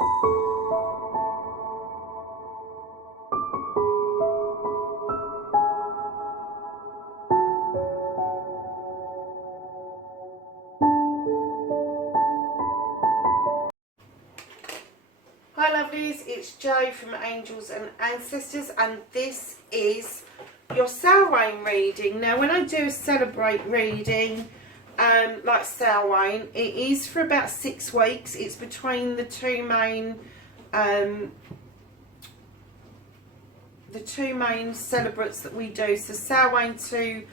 Hi lovelies, it's Jo from Angels and Ancestors, and this is your Samhain reading. Now when I do a celebrate reading like Samhain, it is for about 6 weeks. It's between the two main celebrates that we do. So Samhain to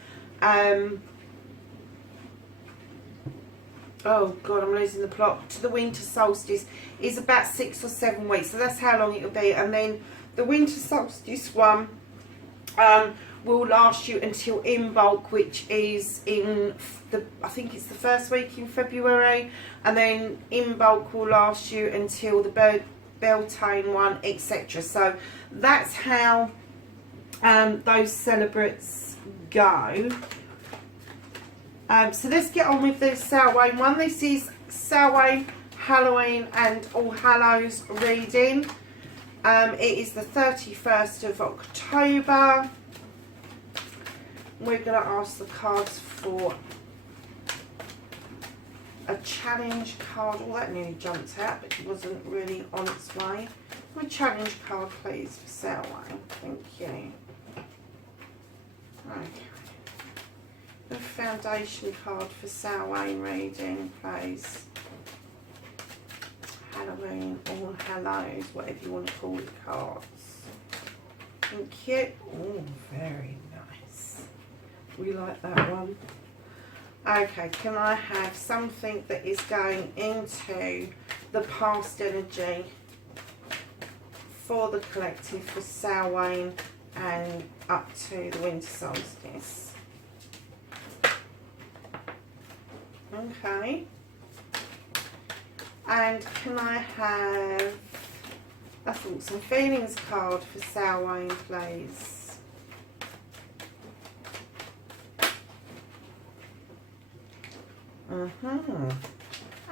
oh god, I'm losing the plot, to the winter solstice is about 6 or 7 weeks, so that's how long it'll be. And then the winter solstice one will last you until Imbolc, which is in I think it's the first week in February, and then Imbolc will last you until the Beltane one, etc. So that's how those celebrates go. So let's get on with the Samhain one. This is Samhain, Halloween and All Hallows reading. It is the 31st of October. We're going to ask the cards for a challenge card. Oh, that nearly jumped out, but it wasn't really on its way. My challenge card, please, for Samhain. Thank you. Okay. The foundation card for Samhain reading, please. Halloween, All Hallows, whatever you want to call the cards. Thank you. Oh, very nice. We like that one. Okay, can I have something that is going into the past energy for the collective for Samhain and up to the winter solstice? Okay, and can I have a thoughts and feelings card for Samhain, please?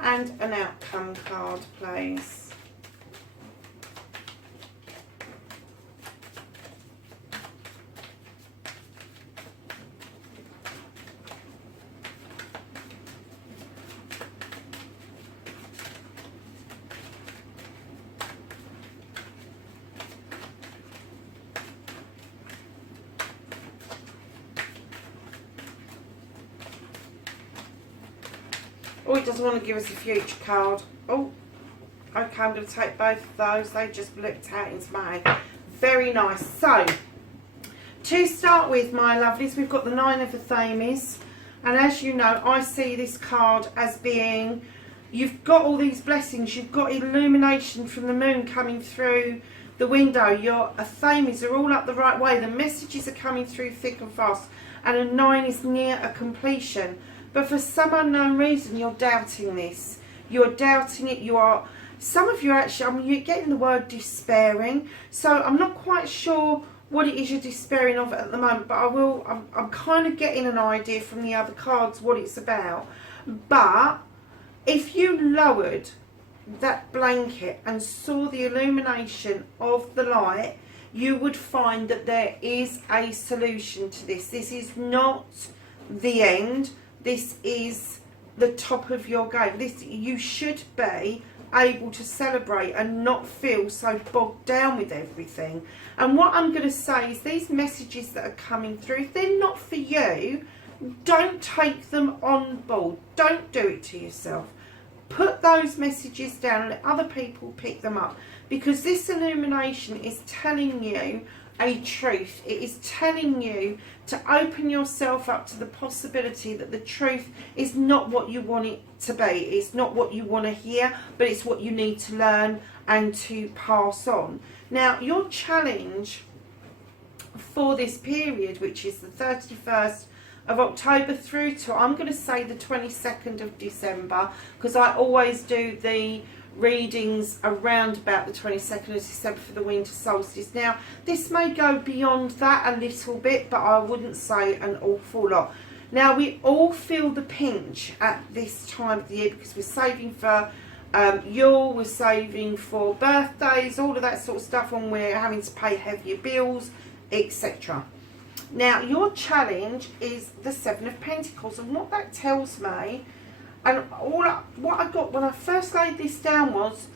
And an outcome card, please. Oh, it doesn't want to give us a future card. Oh, okay, I'm going to take both of those. They just blipped out into my head. Very nice. So, to start with, my lovelies, we've got the Nine of Athames. And as you know, I see this card as being, you've got all these blessings. You've got illumination from the moon coming through the window. Your Athames are all up the right way. The messages are coming through thick and fast. And a 9 is near a completion. But for some unknown reason, you're doubting this. You're doubting it. You are, some of you are actually, I mean, you're getting the word despairing. So I'm not quite sure what it is you're despairing of at the moment, but I'm kind of getting an idea from the other cards what it's about. But if you lowered that blanket and saw the illumination of the light, you would find that there is a solution to this. This is not the end. This is the top of your game. This, you should be able to celebrate and not feel so bogged down with everything. And what I'm going to say is these messages that are coming through, if they're not for you, don't take them on board. Don't do it to yourself. Put those messages down and let other people pick them up, because this illumination is telling you a truth. It is telling you to open yourself up to the possibility that the truth is not what you want it to be. It's not what you want to hear, but it's what you need to learn and to pass on. Now, your challenge for this period, which is the 31st of October through to, I'm going to say, the 22nd of December, because I always do the readings around about the 22nd of December for the winter solstice. Now, this may go beyond that a little bit, but I wouldn't say an awful lot. Now, we all feel the pinch at this time of the year because we're saving for We're saving for birthdays, all of that sort of stuff, and we're having to pay heavier bills, etc. Now, your challenge is the Seven of Pentacles, and what that tells me, and what I got when I first laid this down was,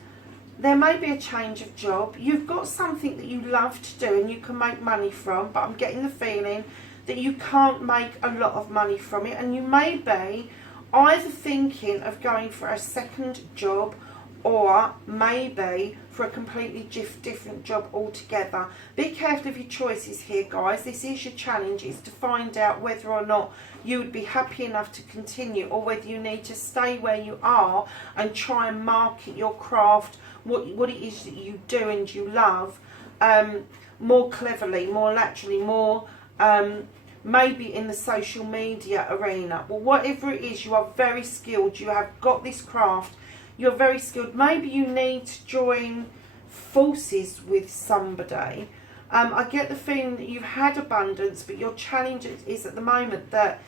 there may be a change of job. You've got something that you love to do and you can make money from, but I'm getting the feeling that you can't make a lot of money from it, and you may be either thinking of going for a second job or maybe for a completely different job altogether. Be careful of your choices here, guys. This is your challenge. It's to find out whether or not you would be happy enough to continue, or whether you need to stay where you are and try and market your craft, what it is that you do and you love, more cleverly, more laterally, more maybe in the social media arena. Well, whatever it is, you are very skilled. You have got this craft. You're very skilled. Maybe you need to join forces with somebody. I get the feeling that you've had abundance, but your challenge is at the moment that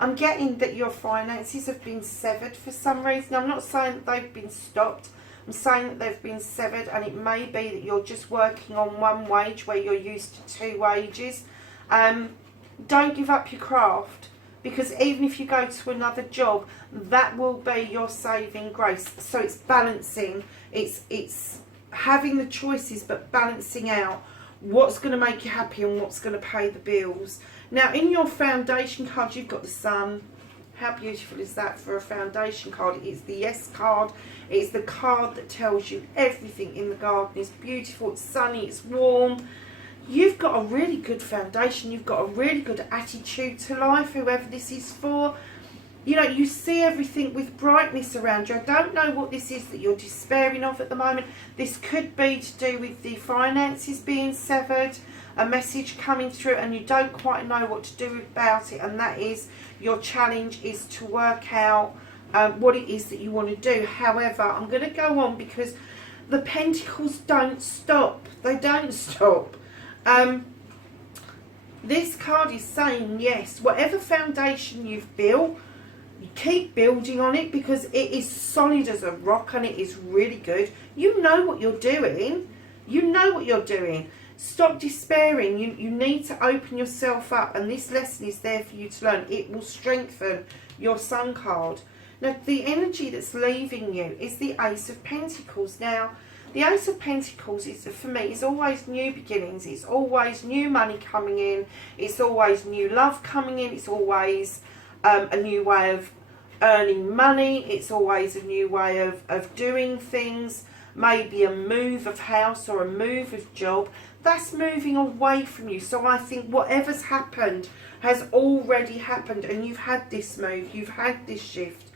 I'm getting that your finances have been severed for some reason. I'm not saying that they've been stopped. I'm saying that they've been severed, and it may be that you're just working on one wage where you're used to two wages. Don't give up your craft, because even if you go to another job, that will be your saving grace. So it's balancing. It's having the choices, but balancing out what's going to make you happy and what's going to pay the bills. Now, in your foundation card, you've got the Sun. How beautiful is that for a foundation card? It's the Yes card. It's the card that tells you everything in the garden is beautiful, it's sunny, it's warm. You've got a really good foundation. You've got a really good attitude to life, whoever this is for. You know, you see everything with brightness around you. I don't know what this is that you're despairing of at the moment. This could be to do with the finances being severed, a message coming through, and you don't quite know what to do about it. And that is, your challenge is to work out what it is that you want to do. However, I'm going to go on because the Pentacles don't stop. They don't stop. This card is saying, yes, whatever foundation you've built, you keep building on it, because it is solid as a rock and it is really good. You know what you're doing. You know what you're doing. Stop despairing. You need to open yourself up, and this lesson is there for you to learn. It will strengthen your Sun card. Now, the energy that's leaving you is the Ace of Pentacles. Now, the Ace of Pentacles is, for me, is always new beginnings. It's always new money coming in. It's always new love coming in. It's always a new way of earning money. It's always a new way of doing things. Maybe a move of house or a move of job. That's moving away from you. So I think whatever's happened has already happened, and you've had this move. You've had this shift.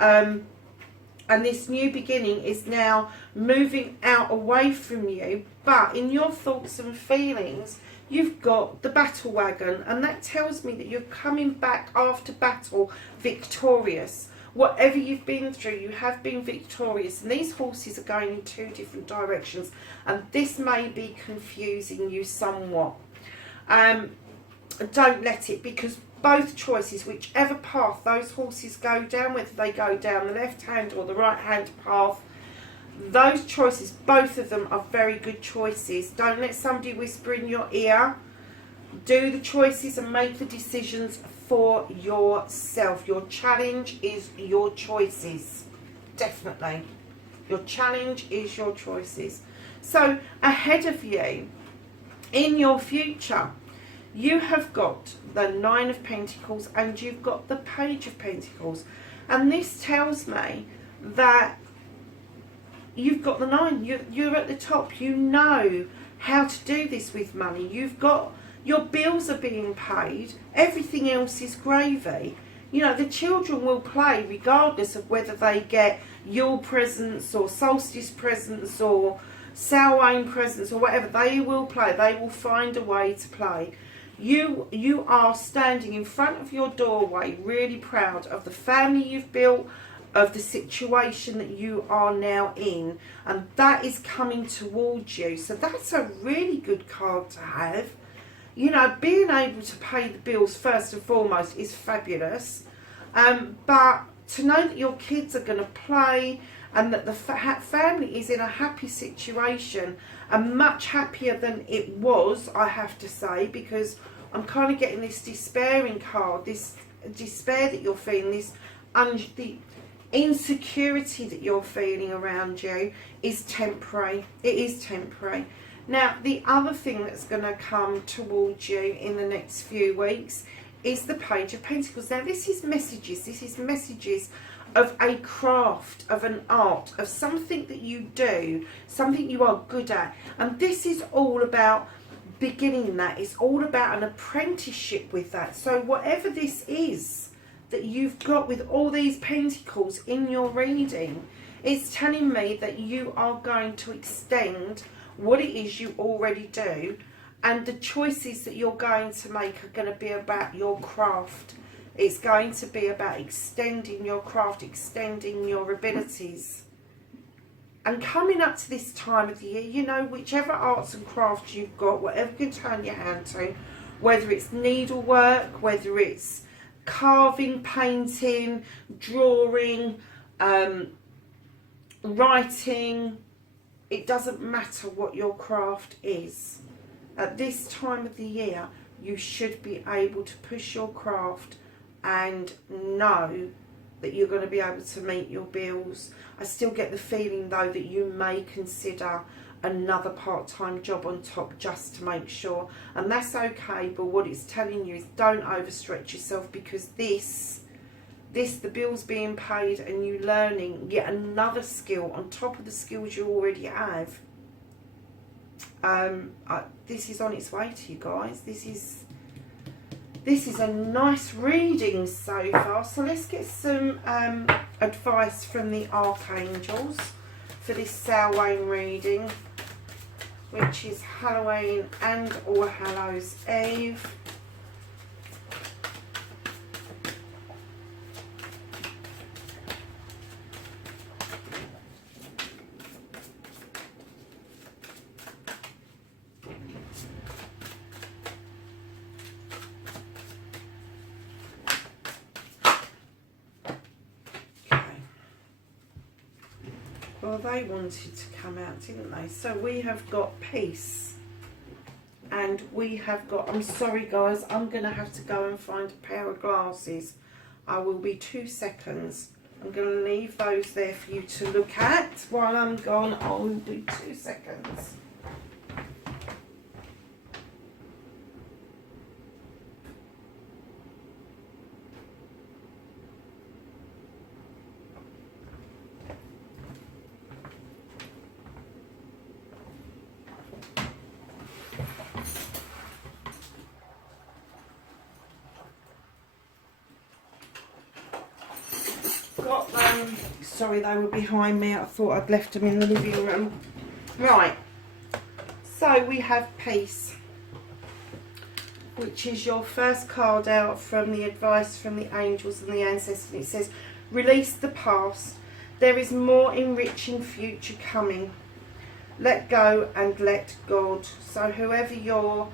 And this new beginning is now moving out away from you. But in your thoughts and feelings, you've got the battle wagon. And that tells me that you're coming back after battle victorious. Whatever you've been through, you have been victorious. And these horses are going in two different directions. And this may be confusing you somewhat. Don't let it, because both choices, whichever path those horses go down, whether they go down the left hand or the right hand path, those choices, both of them are very good choices. Don't let somebody whisper in your ear. Do the choices and make the decisions for yourself. Your challenge is your choices. Definitely. Your challenge is your choices. So ahead of you, in your future, you have got the Nine of Pentacles and you've got the Page of Pentacles. And this tells me that you've got the nine. You're at the top. You know how to do this with money. You've got, your bills are being paid. Everything else is gravy. You know, the children will play regardless of whether they get Yule presents or solstice presents or Samhain presents or whatever. They will play. They will find a way to play. You are standing in front of your doorway, really proud of the family you've built, of the situation that you are now in, and that is coming towards you. So that's a really good card to have. You know, being able to pay the bills first and foremost is fabulous, but to know that your kids are going to play and that the family is in a happy situation, and much happier than it was, I have to say, because I'm kind of getting this despairing card, this despair that you're feeling, this the insecurity that you're feeling around you is temporary. It is temporary. Now, the other thing that's going to come towards you in the next few weeks is the Page of Pentacles. Now, this is messages. This is messages of a craft, of an art, of something that you do, something you are good at. And this is all about beginning that. It's all about an apprenticeship with that. So whatever this is that you've got with all these pentacles in your reading, it's telling me that you are going to extend what it is you already do, and the choices that you're going to make are going to be about your craft. It's going to be about extending your craft, extending your abilities. And coming up to this time of the year, you know, whichever arts and crafts you've got, whatever you can turn your hand to, whether it's needlework, whether it's carving, painting, drawing, writing, it doesn't matter what your craft is. At this time of the year, you should be able to push your craft and know that you're going to be able to meet your bills. I still get the feeling though that you may consider another part-time job on top just to make sure, and that's okay, but what it's telling you is don't overstretch yourself, because this the bills being paid and you learning yet another skill on top of the skills you already have, this is on its way to you guys. This is a nice reading so far. So let's get some advice from the archangels for this Samhain reading, which is Halloween and All Hallows Eve. Well, they wanted to come out, didn't they? So we have got peace. And we have got... I'm sorry, guys. I'm going to have to go and find a pair of glasses. I will be 2 seconds. I'm going to leave those there for you to look at. While I'm gone, I will be 2 seconds. Got them. Sorry, they were behind me. I thought I'd left them in the living room. Right. So we have peace, which is your first card out from the advice from the angels and the ancestors. It says, release the past. There is more enriching future coming. Let go and let God. So whoever your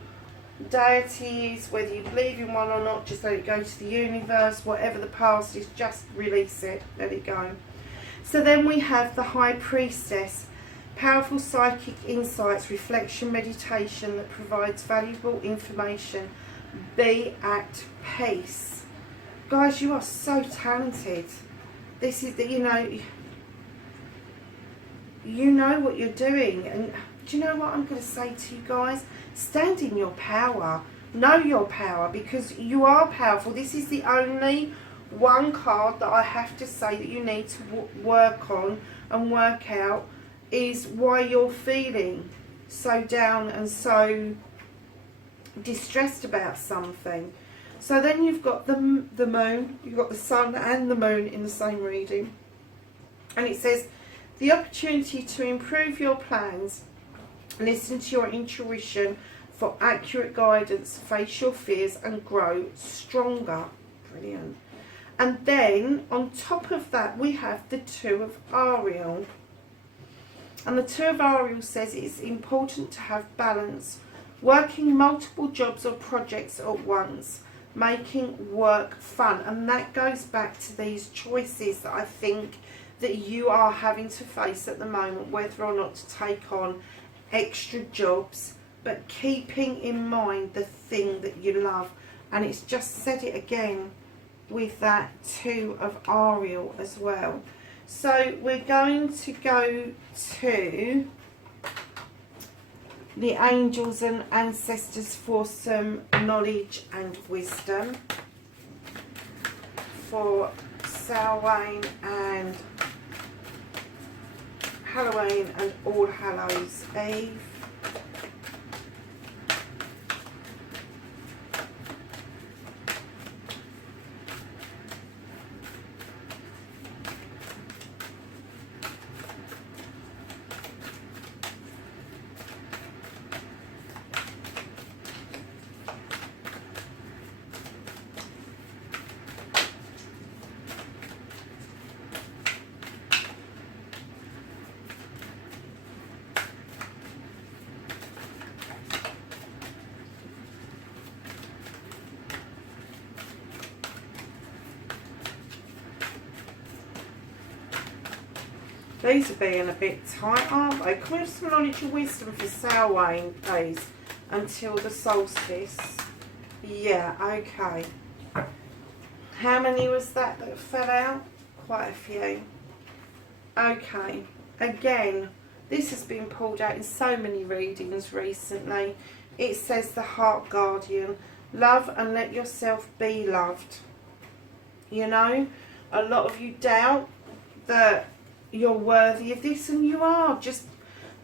deity is, whether you believe in one or not, just let it go to the universe. Whatever the past is, just release it, let it go. So then we have the High Priestess, powerful psychic insights, reflection, meditation that provides valuable information. Be at peace. Guys, you are so talented. This is the, you know what you're doing. And do you know what I'm going to say to you guys? Stand in your power. Know your power, because you are powerful. This is the only one card that I have to say that you need to work on and work out, is why you're feeling so down and so distressed about something. So then you've got the moon, you've got the sun and the moon in the same reading. And it says, the opportunity to improve your plans, listen to your intuition for accurate guidance, face your fears and grow stronger. Brilliant. And then on top of that we have the Two of Ariel. And the Two of Ariel says it's important to have balance, working multiple jobs or projects at once. making work fun. And that goes back to these choices that I think that you are having to face at the moment, whether or not to take on extra jobs, but keeping in mind the thing that you love. And it's just said it again with that 2 of Ariel as well. So we're going to go to the angels and ancestors for some knowledge and wisdom for Samhain and Halloween and All Hallows Eve. These are being a bit tight, aren't they? Can we have some knowledge and wisdom for Samhain, please, until the solstice? Yeah, okay. How many was that fell out? Quite a few. Okay. Again, this has been pulled out in so many readings recently. It says the Heart Guardian. Love and let yourself be loved. You know, a lot of you doubt that you're worthy of this, and you are. Just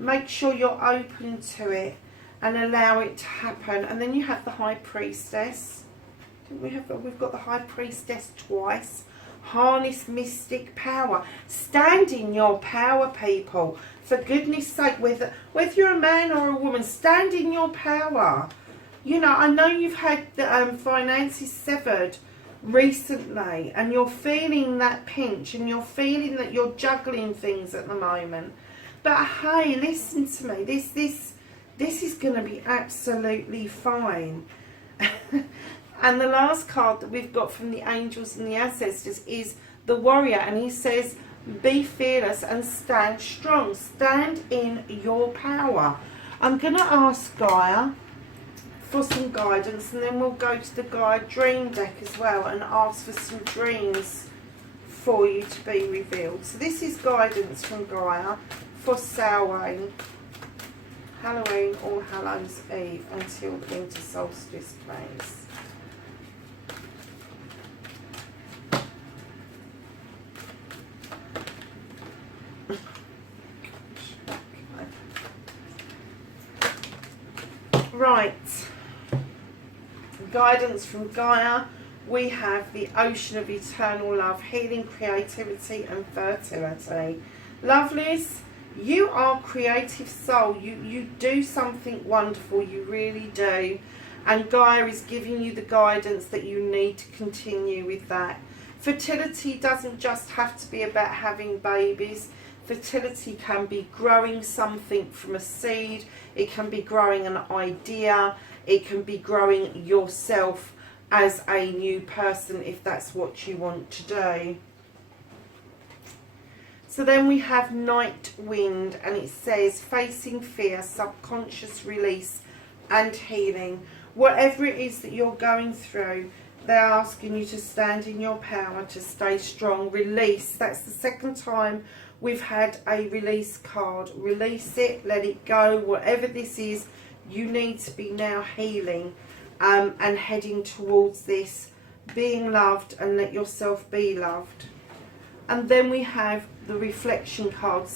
make sure you're open to it and allow it to happen. And then you have the High Priestess. We've got the High Priestess twice. Harness mystic power. Stand in your power, people. For goodness sake, whether you're a man or a woman, stand in your power. You know, I know you've had the finances severed recently, and you're feeling that pinch, and you're feeling that you're juggling things at the moment. But hey, listen to me. This is going to be absolutely fine. And the last card that we've got from the angels and the ancestors is the Warrior, and he says, be fearless and stand strong. Stand in your power. I'm going to ask Gaia for some guidance, and then we'll go to the Gaia Dream deck as well and ask for some dreams for you to be revealed. So this is guidance from Gaia for Samhain, Halloween, All Hallows Eve until the winter solstice, please. Right, guidance from Gaia. We have the ocean of eternal love, healing, creativity and fertility. Lovelies, you are creative soul. You do something wonderful, you really do. And Gaia is giving you the guidance that you need to continue with that. Fertility doesn't just have to be about having babies. Fertility can be growing something from a seed. It can be growing an idea. It can be growing yourself as a new person, if that's what you want to do. So then we have Night Wind, and it says facing fear, subconscious release and healing. Whatever it is that you're going through, they're asking you to stand in your power, to stay strong. Release. That's the second time we've had a release card. Release it, let it go. Whatever this is, you need to be now healing and heading towards this, being loved, and let yourself be loved. And then we have the reflection card,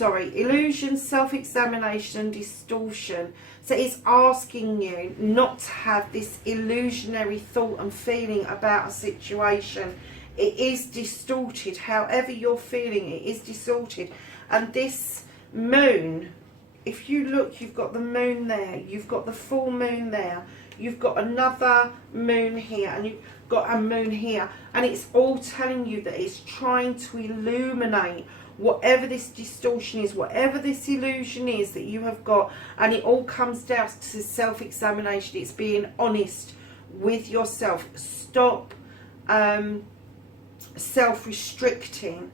illusion, self-examination and distortion. So it's asking you not to have this illusionary thought and feeling about a situation. It is distorted. However you're feeling, it is distorted. And this moon, if you look, you've got the moon there, you've got the full moon there, you've got another moon here, and you've got a moon here, and it's all telling you that it's trying to illuminate whatever this distortion is, whatever this illusion is that you have got. And it all comes down to self-examination. It's being honest with yourself. Stop self-restricting.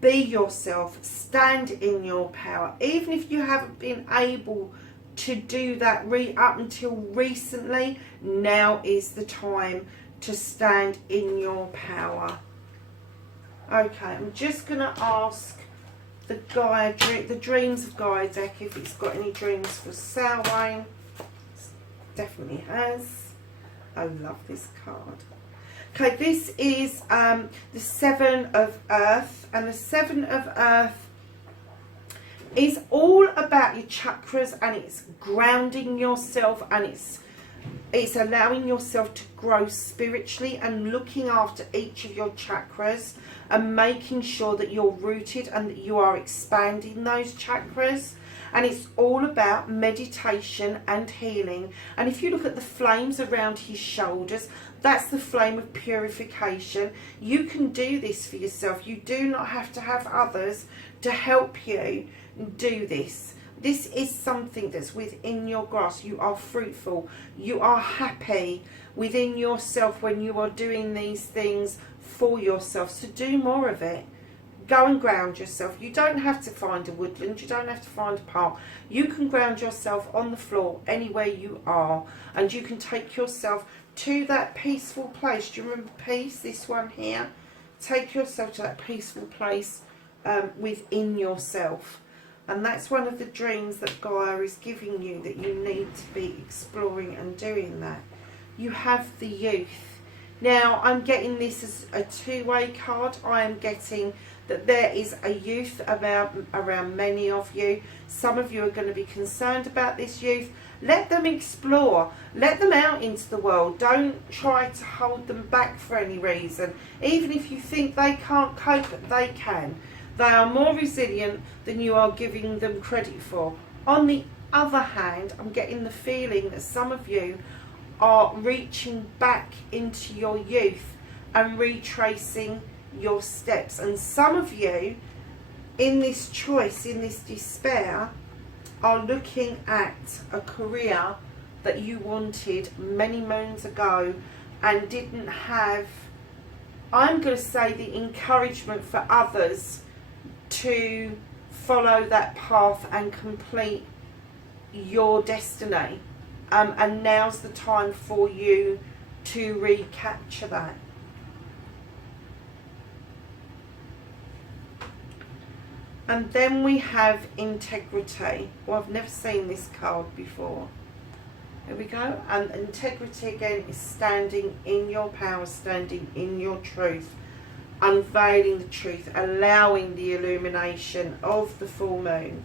Be yourself. Stand in your power. Even if you haven't been able to do that up until recently, now is the time to stand in your power. Okay, I'm just going to ask the Dreams of Gaia deck if it's got any dreams for Samhain. Definitely has. I love this card. Okay, this is the Seven of Earth, and the Seven of Earth is all about your chakras, and it's grounding yourself, and it's allowing yourself to grow spiritually and looking after each of your chakras and making sure that you're rooted and that you are expanding those chakras. And it's all about meditation and healing. And if you look at the flames around his shoulders, that's the flame of purification. You can do this for yourself. You do not have to have others to help you do this. This is something that's within your grasp. You are fruitful. You are happy within yourself when you are doing these things for yourself. So do more of it. Go and ground yourself. You don't have to find a woodland. You don't have to find a park. You can ground yourself on the floor anywhere you are. And you can take yourself to that peaceful place. Do you remember peace? This one here. Take yourself to that peaceful place within yourself. And that's one of the dreams that Gaia is giving you, that you need to be exploring and doing that. You have the youth. Now, I'm getting this as a two-way card. I am getting that there is a youth around many of you. Some of you are going to be concerned about this youth. Let them explore. Let them out into the world. Don't try to hold them back for any reason. Even if you think they can't cope, they can. They are more resilient than you are giving them credit for. On the other hand, I'm getting the feeling that some of you are reaching back into your youth and retracing your steps. And some of you, in this choice, in this despair, are looking at a career that you wanted many moons ago and didn't have, I'm going to say, the encouragement for others to follow that path and complete your destiny. And now's the time for you to recapture that. And then we have integrity. Well, I've never seen this card before. There we go. And integrity again is standing in your power, standing in your truth, unveiling the truth, allowing the illumination of the full moon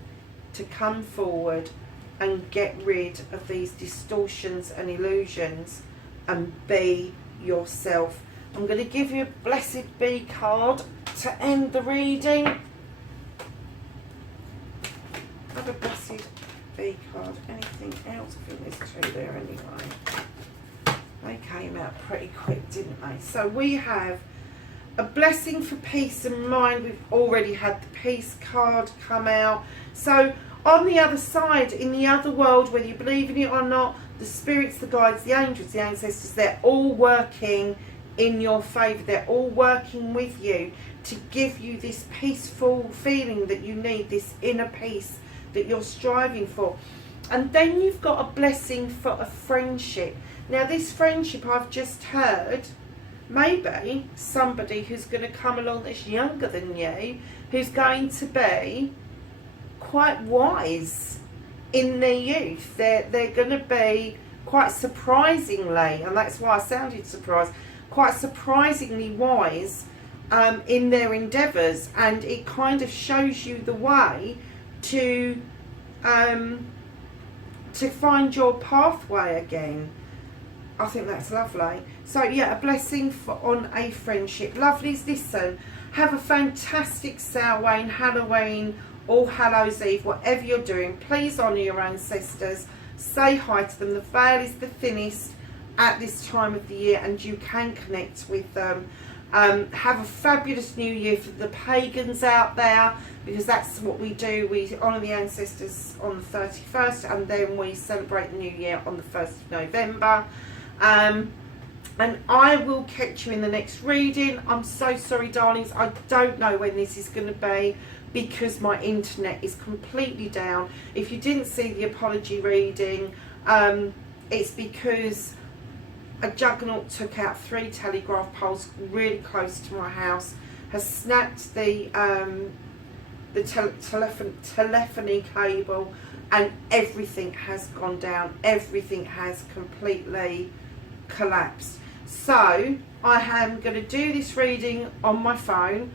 to come forward and get rid of these distortions and illusions and be yourself. I'm going to give you a Blessed Be card to end the reading. Have a Blessed Be card. Anything else? I think there's two there anyway. They came out pretty quick, didn't they? So we have a blessing for peace and mind. We've already had the peace card come out. So on the other side, in the other world, whether you believe in it or not, the spirits, the guides, the angels, the ancestors, they're all working in your favour. They're all working with you to give you this peaceful feeling that you need, this inner peace that you're striving for. And then you've got a blessing for a friendship. Now this friendship, I've just heard, maybe somebody who's going to come along that's younger than you, who's going to be quite wise in their youth. They're going to be quite surprisingly, and that's why I sounded surprised, quite surprisingly wise in their endeavours, and it kind of shows you the way to find your pathway again. I think that's lovely. So yeah, a blessing on a friendship. Lovelies, listen, have a fantastic Samhain, Halloween, All Hallows Eve, whatever you're doing. Please honour your ancestors. Say hi to them. The veil is the thinnest at this time of the year and you can connect with them. Have a fabulous new year for the pagans out there, because that's what we do. We honour the ancestors on the 31st and then we celebrate the new year on the 1st of November. And I will catch you in the next reading. I'm so sorry, darlings. I don't know when this is going to be because my internet is completely down. If you didn't see the apology reading, it's because a juggernaut took out 3 telegraph poles really close to my house, has snapped the telephony cable, and everything has gone down. Everything has completely collapsed. So I am going to do this reading on my phone.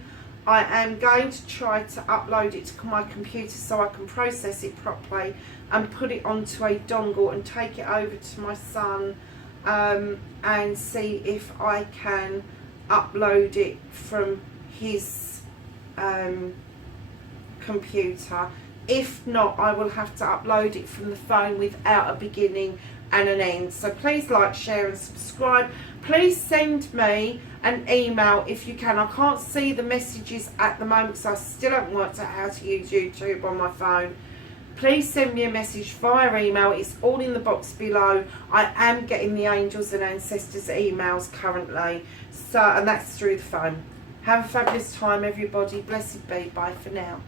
I am going to try to upload it to my computer so I can process it properly and put it onto a dongle and take it over to my son, and see if I can upload it from his computer. If not, I will have to upload it from the phone without a beginning and an end. So please like, share and subscribe. Please send me an email if you can. I can't see the messages at the moment because I still haven't worked out how to use YouTube on my phone. Please send me a message via email. It's all in the box below. I am getting the angels and ancestors emails currently, so, and that's through the phone. Have a fabulous time, everybody. Blessed be. Bye for now.